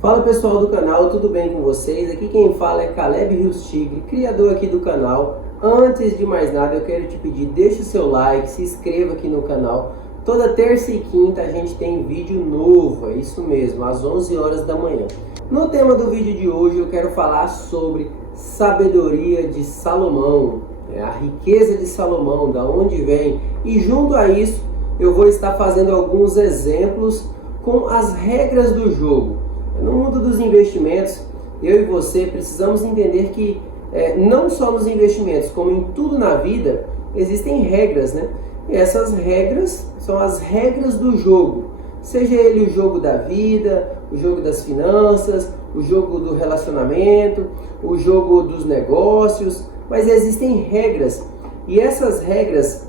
Fala pessoal do canal, tudo bem com vocês? Aqui quem fala é Caleb Rios Tigre, criador aqui do canal. Antes de mais nada eu quero te pedir, deixa o seu like, se inscreva aqui no canal. Toda terça e quinta a gente tem vídeo novo, é isso mesmo, às 11 horas da manhã. No tema do vídeo de hoje eu quero falar sobre sabedoria de Salomão, a riqueza de Salomão, da onde vem. E junto a isso eu vou estar fazendo alguns exemplos com as regras do jogo. No mundo dos investimentos, eu e você precisamos entender que não só nos investimentos, como em tudo na vida, existem regras, né? E essas regras são as regras do jogo. Seja ele o jogo da vida, o jogo das finanças, o jogo do relacionamento, o jogo dos negócios, mas existem regras. E essas regras,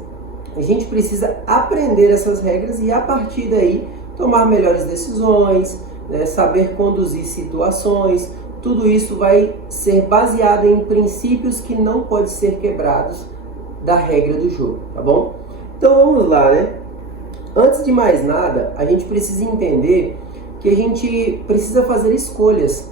a gente precisa aprender essas regras e a partir daí tomar melhores decisões, saber conduzir situações. Tudo isso vai ser baseado em princípios que não podem ser quebrados da regra do jogo, tá bom? Então vamos lá, né? Antes de mais nada, a gente precisa entender que a gente precisa fazer escolhas.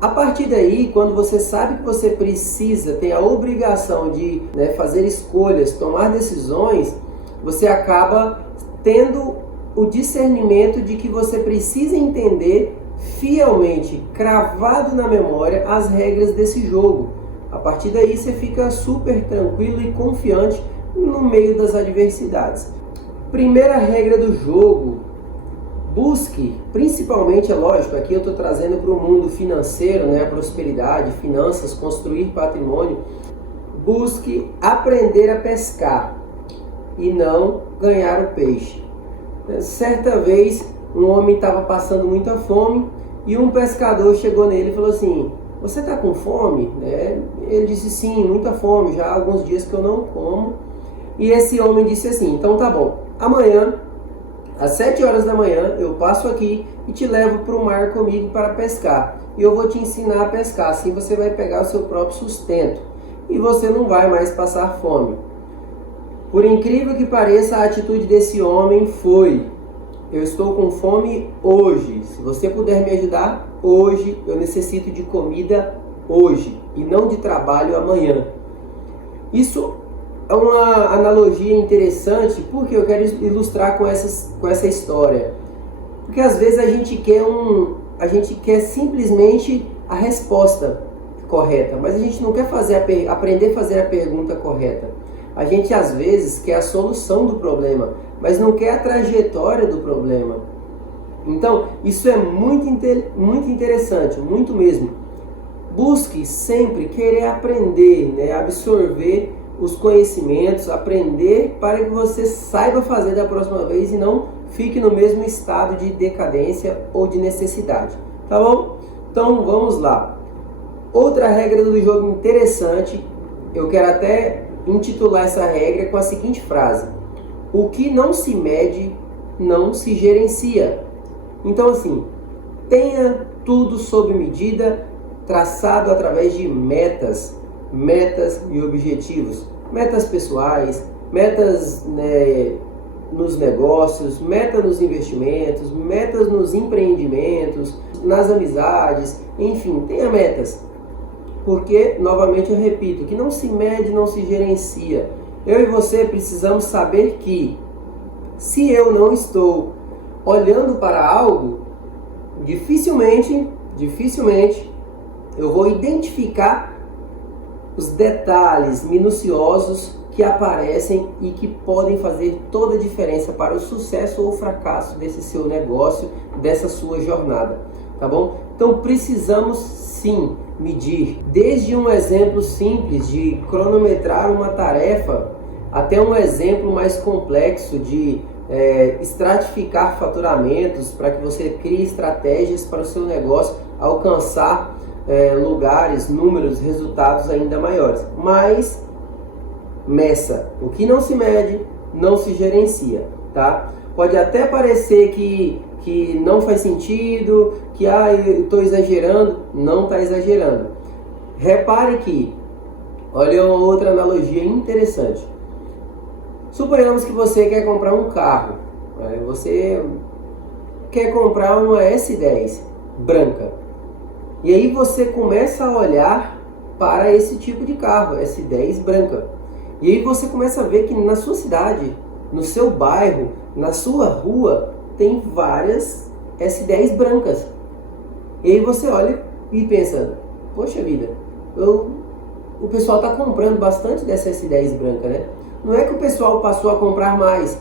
A partir daí, quando você sabe que você precisa, tem a obrigação de fazer escolhas, tomar decisões, você acaba tendo o discernimento de que você precisa entender fielmente, cravado na memória, as regras desse jogo. A partir daí você fica super tranquilo e confiante no meio das adversidades. Primeira regra do jogo: busque, principalmente, é lógico, aqui eu estou trazendo para o mundo financeiro, a prosperidade, finanças, construir patrimônio. Busque aprender a pescar e não ganhar o peixe. Certa vez um homem estava passando muita fome e um pescador chegou nele e falou assim: você está com fome? Ele disse: sim, muita fome, já há alguns dias que eu não como. E esse homem disse assim: então tá bom, amanhã às 7 horas da manhã eu passo aqui e te levo para o mar comigo para pescar, e eu vou te ensinar a pescar, assim você vai pegar o seu próprio sustento e você não vai mais passar fome. Por incrível que pareça, a atitude desse homem foi: eu estou com fome hoje, se você puder me ajudar hoje, eu necessito de comida hoje e não de trabalho amanhã. Isso é uma analogia interessante, porque eu quero ilustrar com essa história. Porque às vezes a gente quer simplesmente a resposta correta, mas a gente não quer aprender a fazer a pergunta correta. A gente às vezes quer a solução do problema, mas não quer a trajetória do problema. Então, isso é muito interessante, muito mesmo. Busque sempre querer aprender, absorver os conhecimentos, aprender para que você saiba fazer da próxima vez e não fique no mesmo estado de decadência ou de necessidade. Tá bom? Então, vamos lá. Outra regra do jogo interessante, eu quero até intitular essa regra com a seguinte frase: o que não se mede, não se gerencia. Então assim, tenha tudo sob medida, traçado através de metas e objetivos. Metas pessoais, metas nos negócios, metas nos investimentos, metas nos empreendimentos, nas amizades, enfim, tenha metas. Porque, novamente eu repito, que não se mede, não se gerencia. Eu e você precisamos saber que, se eu não estou olhando para algo, dificilmente eu vou identificar os detalhes minuciosos que aparecem e que podem fazer toda a diferença para o sucesso ou fracasso desse seu negócio, dessa sua jornada, tá bom? Então precisamos sim medir, desde um exemplo simples de cronometrar uma tarefa até um exemplo mais complexo de estratificar faturamentos para que você crie estratégias para o seu negócio alcançar lugares, números, resultados ainda maiores. Mas meça, o que não se mede, não se gerencia, tá? Pode até parecer que não faz sentido, que eu estou exagerando. Não está exagerando. Repare que, olha uma outra analogia interessante. Suponhamos que você quer comprar um carro. Você quer comprar uma S10 branca. E aí você começa a olhar para esse tipo de carro, S10 branca. E aí você começa a ver que na sua cidade, no seu bairro, na sua rua, tem várias S10 brancas. E aí você olha e pensa, poxa vida, o pessoal está comprando bastante dessa S10 branca, né? Não é que o pessoal passou a comprar mais,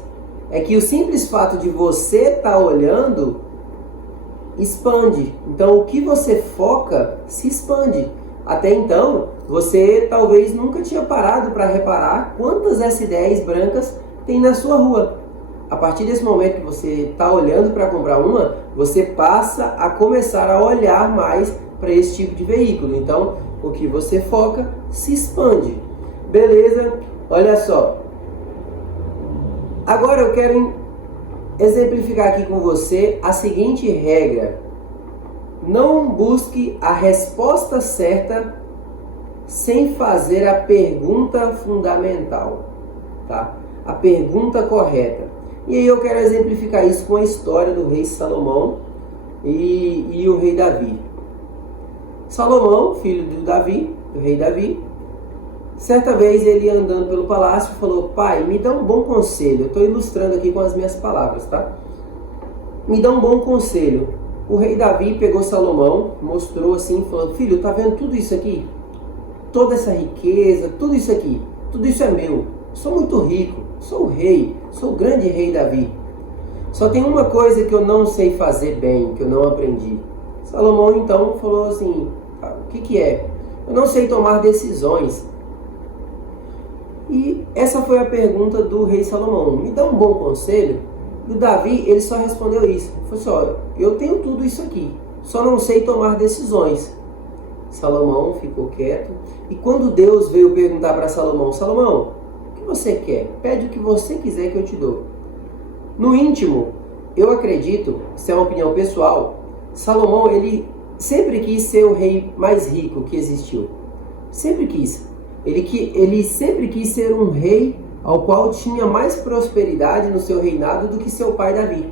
é que o simples fato de você estar olhando expande. Então o que você foca se expande. Até então, você talvez nunca tinha parado para reparar quantas S10 brancas tem na sua rua. A partir desse momento que você está olhando para comprar uma, você passa a começar a olhar mais para esse tipo de veículo. Então, o que você foca se expande. Beleza? Olha só. Agora eu quero exemplificar aqui com você a seguinte regra. Não busque a resposta certa sem fazer a pergunta fundamental, tá? A pergunta correta. E aí eu quero exemplificar isso com a história do rei Salomão e o rei Davi. Salomão, filho do Davi, do rei Davi, certa vez ele andando pelo palácio falou: pai, me dá um bom conselho. Eu estou ilustrando aqui com as minhas palavras, tá? Me dá um bom conselho. O rei Davi pegou Salomão, mostrou assim, falou: filho, tá vendo tudo isso aqui? Toda essa riqueza, tudo isso aqui, tudo isso é meu. Sou muito rico, sou o rei, sou o grande rei Davi. Só tem uma coisa que eu não sei fazer bem, que eu não aprendi. Salomão então falou assim: o que é? Eu não sei tomar decisões. E essa foi a pergunta do rei Salomão: me dá um bom conselho? E o Davi, ele só respondeu isso. Ele falou assim: eu tenho tudo isso aqui, só não sei tomar decisões. Salomão ficou quieto. E quando Deus veio perguntar para Salomão: Salomão, o que você quer? Pede o que você quiser que eu te dou. No íntimo, eu acredito, isso é uma opinião pessoal, Salomão, ele sempre quis ser o rei mais rico que existiu. Sempre quis. Ele sempre quis ser um rei ao qual tinha mais prosperidade no seu reinado do que seu pai Davi.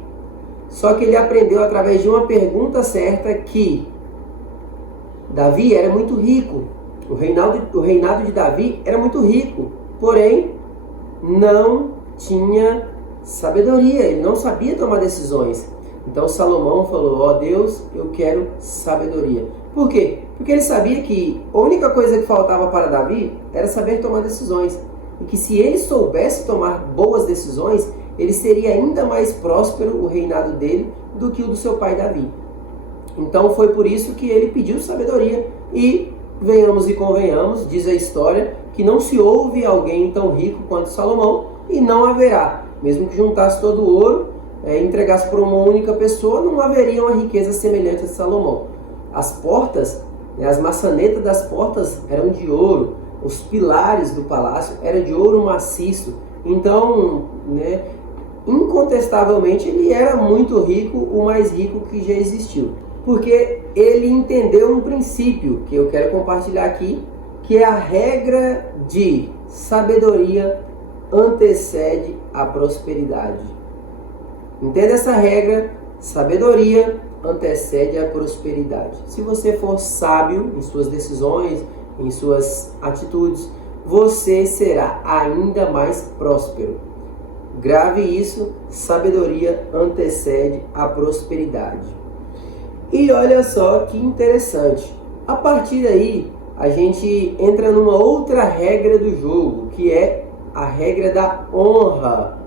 Só que ele aprendeu através de uma pergunta certa que Davi era muito rico. O reinado de Davi era muito rico, porém não tinha sabedoria, ele não sabia tomar decisões. Então Salomão falou: Deus, eu quero sabedoria. Por quê? Porque ele sabia que a única coisa que faltava para Davi era saber tomar decisões. E que se ele soubesse tomar boas decisões, ele seria ainda mais próspero, o reinado dele, do que o do seu pai Davi. Então foi por isso que ele pediu sabedoria. E venhamos e convenhamos, diz a história, que não se houve alguém tão rico quanto Salomão, e não haverá. Mesmo que juntasse todo o ouro, entregasse para uma única pessoa, não haveria uma riqueza semelhante a Salomão. As portas, as maçanetas das portas eram de ouro, os pilares do palácio eram de ouro maciço. Então, incontestavelmente, ele era muito rico, o mais rico que já existiu. Porque ele entendeu um princípio que eu quero compartilhar aqui, que é a regra de sabedoria antecede a prosperidade. Entenda essa regra: sabedoria antecede a prosperidade. Se você for sábio em suas decisões, em suas atitudes, você será ainda mais próspero. Grave isso: sabedoria antecede a prosperidade. E olha só que interessante. A partir daí, a gente entra numa outra regra do jogo, que é a regra da honra.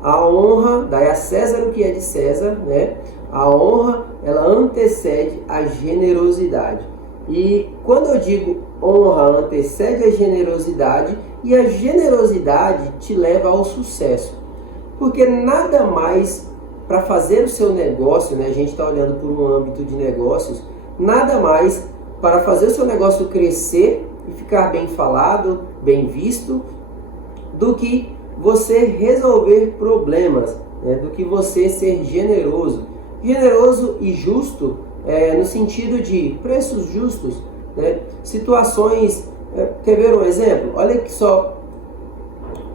A honra, dai a César o que é de César, né? A honra, ela antecede a generosidade. E quando eu digo honra antecede a generosidade, e a generosidade te leva ao sucesso. Porque nada mais para fazer o seu negócio, a gente está olhando por um âmbito de negócios, nada mais para fazer o seu negócio crescer e ficar bem falado, bem visto, do que você resolver problemas, do que você ser generoso. Generoso e justo no sentido de preços justos, situações. Quer ver um exemplo? Olha só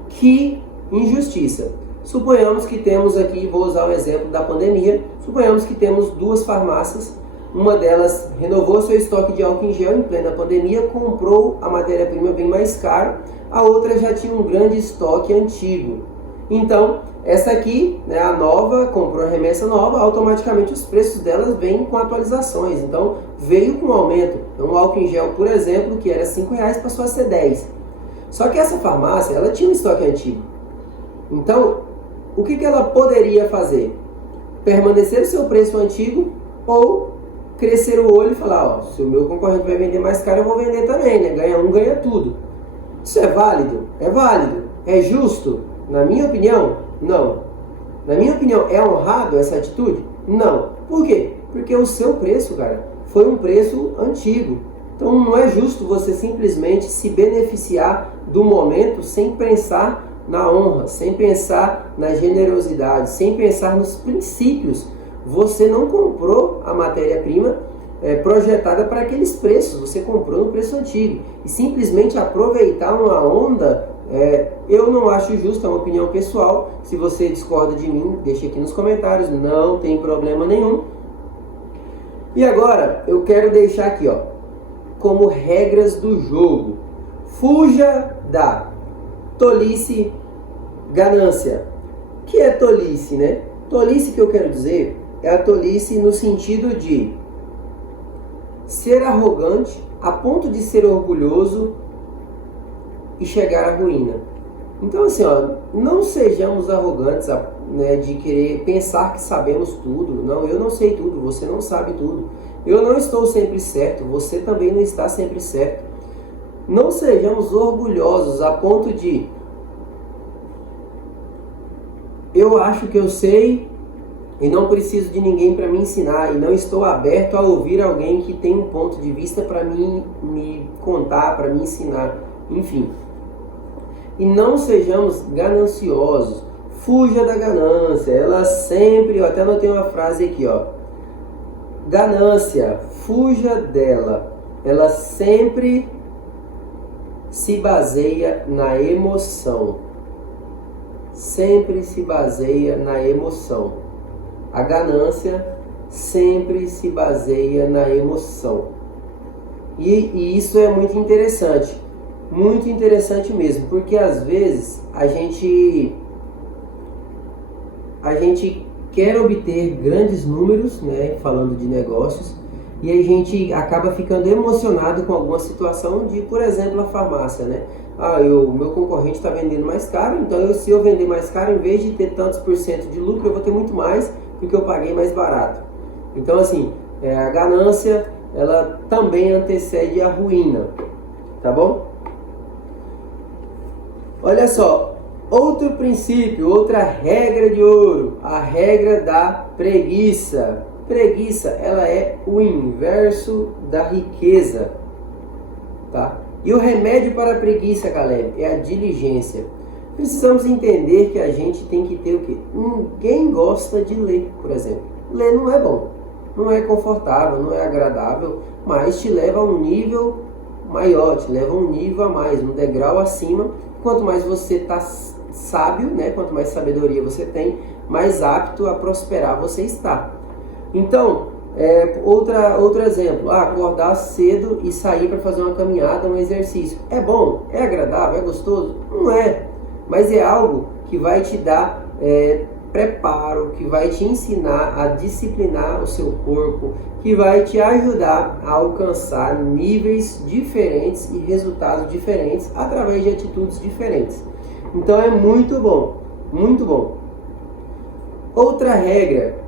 que injustiça. Suponhamos que temos aqui, vou usar o exemplo da pandemia, suponhamos que temos duas farmácias, uma delas renovou seu estoque de álcool em gel em plena pandemia, comprou a matéria-prima bem mais caro, a outra já tinha um grande estoque antigo. Então, essa aqui, né, a nova, comprou a remessa nova, automaticamente os preços delas vêm com atualizações. Então, veio com aumento. Então, o álcool em gel, por exemplo, que era R$5, passou a ser 10. Só que essa farmácia, ela tinha um estoque antigo. Então, o que ela poderia fazer? Permanecer o seu preço antigo ou crescer o olho e falar, ó, se o meu concorrente vai vender mais caro, eu vou vender também, né? Ganha um, ganha tudo. Isso é válido? É válido. É justo? Na minha opinião, não. Na minha opinião, é honrado essa atitude? Não. Por quê? Porque o seu preço, cara, foi um preço antigo. Então não é justo você simplesmente se beneficiar do momento sem pensar na honra, sem pensar na generosidade, sem pensar nos princípios. Você não comprou a matéria-prima projetada para aqueles preços, você comprou no preço antigo. E simplesmente aproveitar uma onda, eu não acho justo, é uma opinião pessoal. Se você discorda de mim, deixa aqui nos comentários, não tem problema nenhum. E agora, eu quero deixar aqui, ó, como regras do jogo. Fuja da tolice, ganância. O que é tolice, né? Tolice que eu quero dizer é a tolice no sentido de ser arrogante a ponto de ser orgulhoso e chegar à ruína. Então assim, ó, não sejamos arrogantes, né, de querer pensar que sabemos tudo. Não, eu não sei tudo, você não sabe tudo. Eu não estou sempre certo, você também não está sempre certo. Não sejamos orgulhosos a ponto de eu acho que eu sei e não preciso de ninguém para me ensinar, e não estou aberto a ouvir alguém que tem um ponto de vista para me contar, para me ensinar, enfim. E não sejamos gananciosos, fuja da ganância, ela sempre, eu até anotei uma frase aqui, ó, ganância, fuja dela, ela sempre se baseia na emoção, sempre se baseia na emoção. A ganância sempre se baseia na emoção. E isso é muito interessante mesmo, porque às vezes a gente quer obter grandes números, né, falando de negócios, e a gente acaba ficando emocionado com alguma situação de, por exemplo, a farmácia, né? O meu concorrente está vendendo mais caro, então se eu vender mais caro, em vez de ter tantos por cento de lucro, eu vou ter muito mais, porque eu paguei mais barato. Então assim, a ganância, ela também antecede a ruína, tá bom? Olha só, outro princípio, outra regra de ouro, a regra da preguiça. Preguiça, ela é o inverso da riqueza, tá? E o remédio para a preguiça, galera, é a diligência. Precisamos entender que a gente tem que ter o quê? Ninguém gosta de ler, por exemplo. Ler não é bom, não é confortável, não é agradável, mas te leva a um nível maior, te leva a um nível a mais, um degrau acima. Quanto mais você está sábio, né? Quanto mais sabedoria você tem, mais apto a prosperar você está. Então, outro exemplo, acordar cedo e sair para fazer uma caminhada, um exercício. É bom? É agradável? É gostoso? Não é, mas é algo que vai te dar preparo, que vai te ensinar a disciplinar o seu corpo, que vai te ajudar a alcançar níveis diferentes e resultados diferentes através de atitudes diferentes. Então é muito bom, muito bom. Outra regra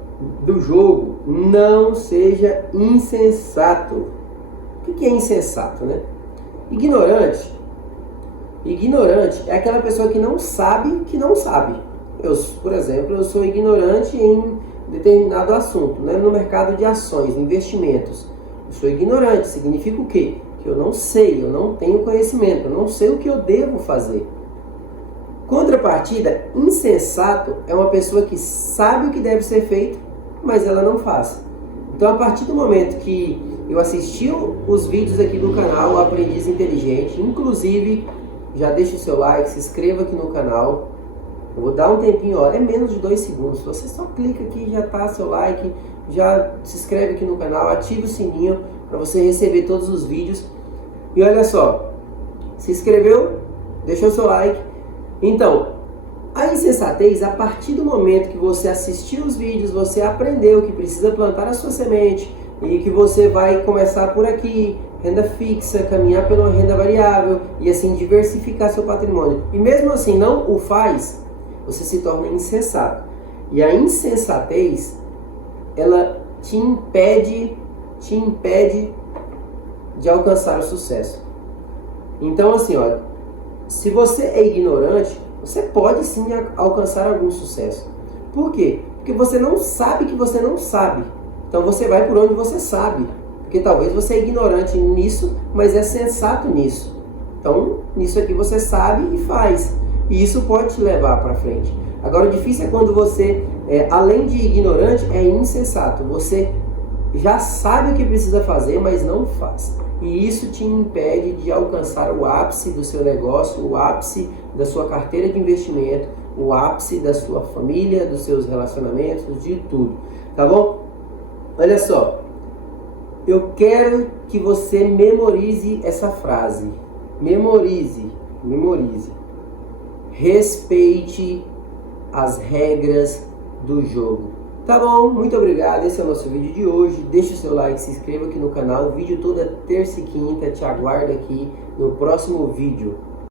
do jogo, não seja insensato. O que é insensato, né? Ignorante é aquela pessoa que não sabe que não sabe. Por exemplo, eu sou ignorante em determinado assunto, né? No mercado de ações, investimentos. Eu sou ignorante, significa o quê? Que eu não sei, eu não tenho conhecimento, eu não sei o que eu devo fazer. Contrapartida, insensato é uma pessoa que sabe o que deve ser feito, mas ela não faz. Então, a partir do momento que eu assisti os vídeos aqui do canal, o Aprendiz Inteligente, inclusive, já deixa o seu like, se inscreva aqui no canal, Eu vou dar um tempinho, ó, é menos de 2 segundos. Você só clica aqui, já tá seu like, já se inscreve aqui no canal, ativa o sininho para você receber todos os vídeos. E olha só, se inscreveu, deixou seu like. Então, a insensatez, a partir do momento que você assistiu os vídeos, você aprendeu que precisa plantar a sua semente e que você vai começar por aqui, renda fixa, caminhar pela renda variável e assim diversificar seu patrimônio. E mesmo assim não o faz, você se torna insensato. E a insensatez, ela te impede de alcançar o sucesso. Então assim, olha, se você é ignorante, você pode sim alcançar algum sucesso. Por quê? Porque você não sabe que você não sabe. Então você vai por onde você sabe. Porque talvez você é ignorante nisso, mas é sensato nisso. Então, nisso aqui você sabe e faz. E isso pode te levar para frente. Agora, o difícil é quando você, além de ignorante, é insensato. Você já sabe o que precisa fazer, mas não faz. E isso te impede de alcançar o ápice do seu negócio, o ápice da sua carteira de investimento, o ápice da sua família, dos seus relacionamentos, de tudo. Tá bom? Olha só. Eu quero que você memorize essa frase. Memorize. Respeite as regras do jogo. Tá bom? Muito obrigado. Esse é o nosso vídeo de hoje. Deixe o seu like, se inscreva aqui no canal. O vídeo toda terça e quinta. Te aguardo aqui no próximo vídeo.